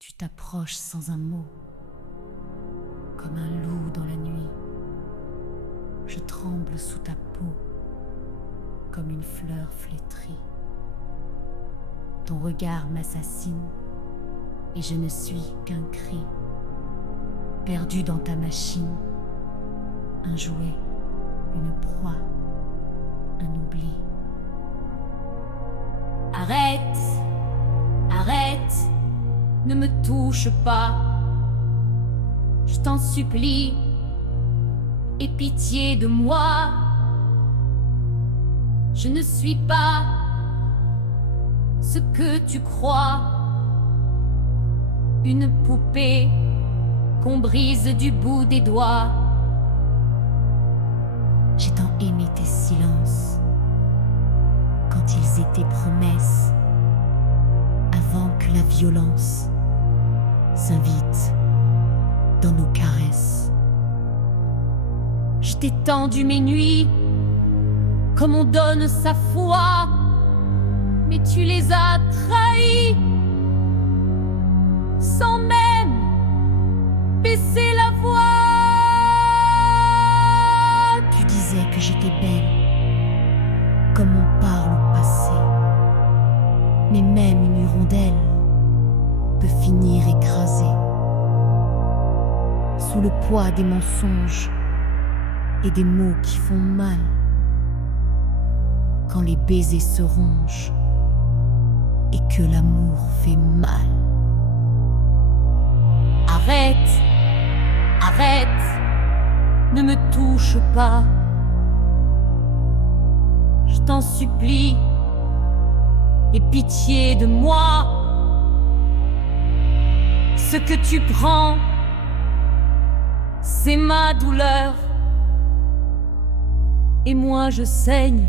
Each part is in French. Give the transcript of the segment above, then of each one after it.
Tu t'approches sans un mot, comme un loup dans la nuit. Je tremble sous ta peau, comme une fleur flétrie. Ton regard m'assassine, et je ne suis qu'un cri, perdu dans ta machine, un jouet, une proie, un oubli. Arrête, arrête, ne me touche pas, je t'en supplie, aie pitié de moi. Je ne suis pas ce que tu crois, une poupée qu'on brise du bout des doigts. J'ai tant aimé tes silences, quand ils étaient promesses, avant que la violence s'invite dans nos caresses. Je t'ai tendu mes nuits, comme on donne sa foi, mais tu les as trahis, sans même baisser la voix. Tu disais que j'étais belle, comme on parle au passé, mais même une hirondelle peut finir écrasée sous le poids des mensonges et des mots qui font mal. Quand les baisers se rongent et que l'amour fait mal. Arrête, arrête, ne me touche pas. Je t'en supplie, aie pitié de moi. Ce que tu prends, c'est ma douleur. Et moi je saigne.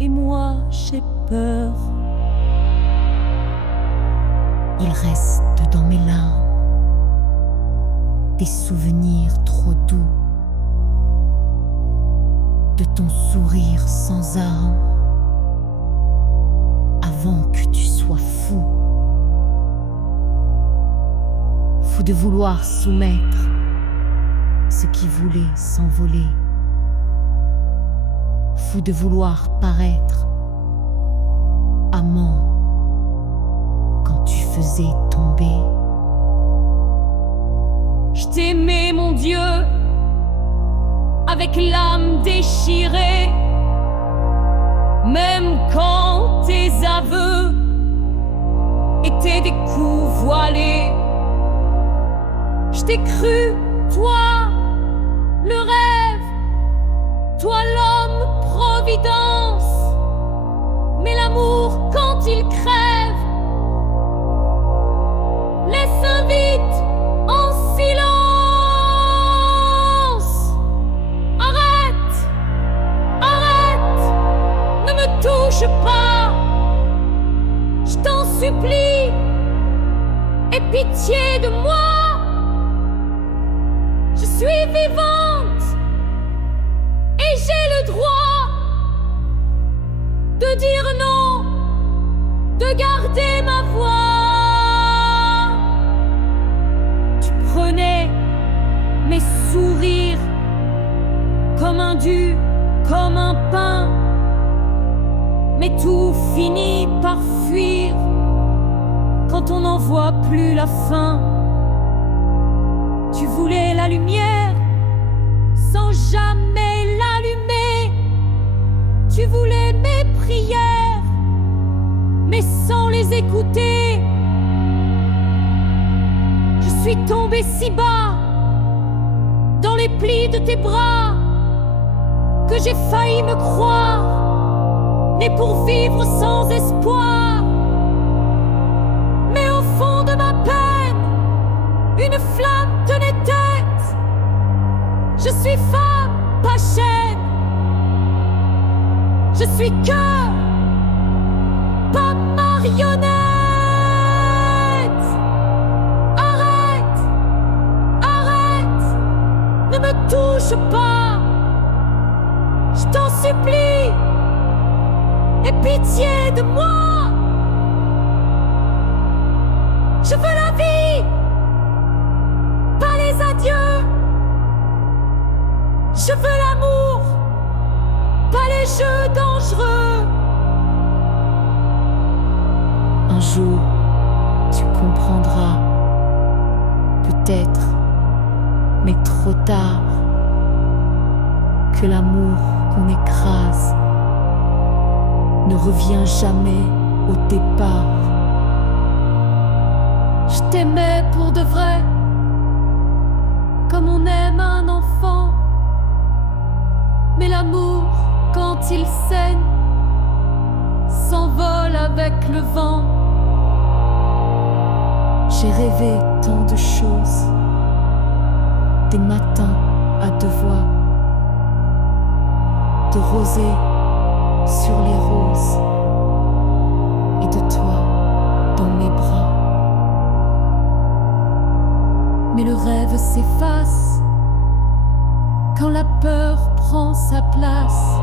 Et moi j'ai peur. Il reste dans mes larmes des souvenirs trop doux de ton sourire sans armes avant que tu sois fou. Fou de vouloir soumettre ce qui voulait s'envoler. Fou de vouloir paraître amant quand tu faisais tomber. Je t'aimais mon Dieu avec l'âme déchirée, même quand tes aveux étaient des coups voilés. Je t'ai cru, toi, le rêve, toi l'homme providence, mais l'amour quand il crève laisse un vide en silence. Arrête, arrête, ne me touche pas, je t'en supplie, aie pitié de moi. Je suis vivante et j'ai le droit de dire non, de garder ma voix. Tu prenais mes sourires comme un dû, comme un pain, mais tout finit par fuir quand on n'en voit plus la fin. Tu voulais la lumière sans jamais l'allumer. Tu voulais mes prières, mais sans les écouter. Je suis tombée si bas dans les plis de tes bras que j'ai failli me croire né pour vivre sans espoir. Mais au fond de ma peine, une flamme tenait tête. Je suis femme, pas chaîne. Je suis cœur, pas marionnette. Arrête, arrête, ne me touche pas. Je t'en supplie, aie pitié de moi. Je veux la vie, pas les adieux. Je veux l'amour, pas les jeux dangereux. Un jour, tu comprendras, peut-être, mais trop tard, que l'amour qu'on écrase ne revient jamais au départ. Je t'aimais pour de vrai, comme on aime un enfant. Mais l'amour, quand il saigne, s'envole avec le vent. J'ai rêvé tant de choses, des matins à deux voix, de rosée sur les roses et de toi dans mes bras. Mais le rêve s'efface quand la peur prend sa place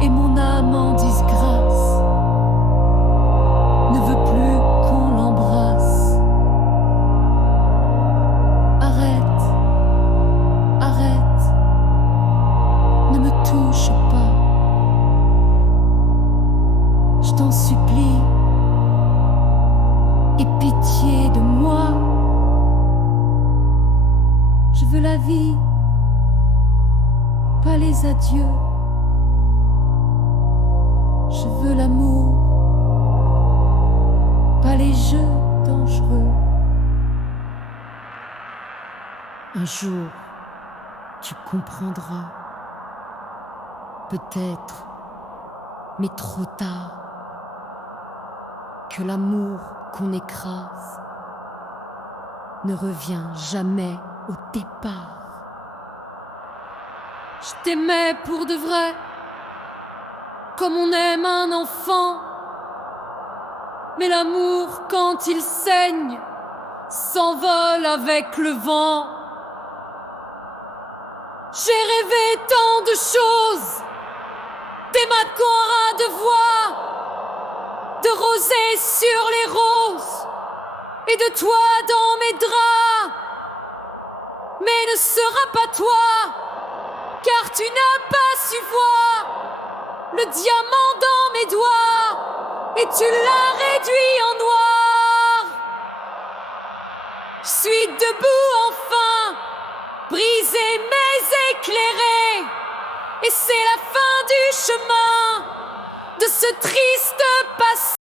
et mon âme en disgrâce ne veut plus qu'on l'embrasse. Arrête, arrête, ne me touche pas, je t'en supplie, aie pitié de moi. Je veux la vie, pas les adieux. Je veux l'amour, pas les jeux dangereux. Un jour, tu comprendras, peut-être, mais trop tard, que l'amour qu'on écrase ne revient jamais au départ. Je t'aimais pour de vrai, comme on aime un enfant. Mais l'amour, quand il saigne, s'envole avec le vent. J'ai rêvé tant de choses, des matins de voix, de rosée sur les roses et de toi dans mes draps. Mais ne sera pas toi, car tu n'as pas su voir le diamant dans mes doigts et tu l'as réduit en noir. Je suis debout enfin, brisé mais éclairé, et c'est la fin du chemin de ce triste passé.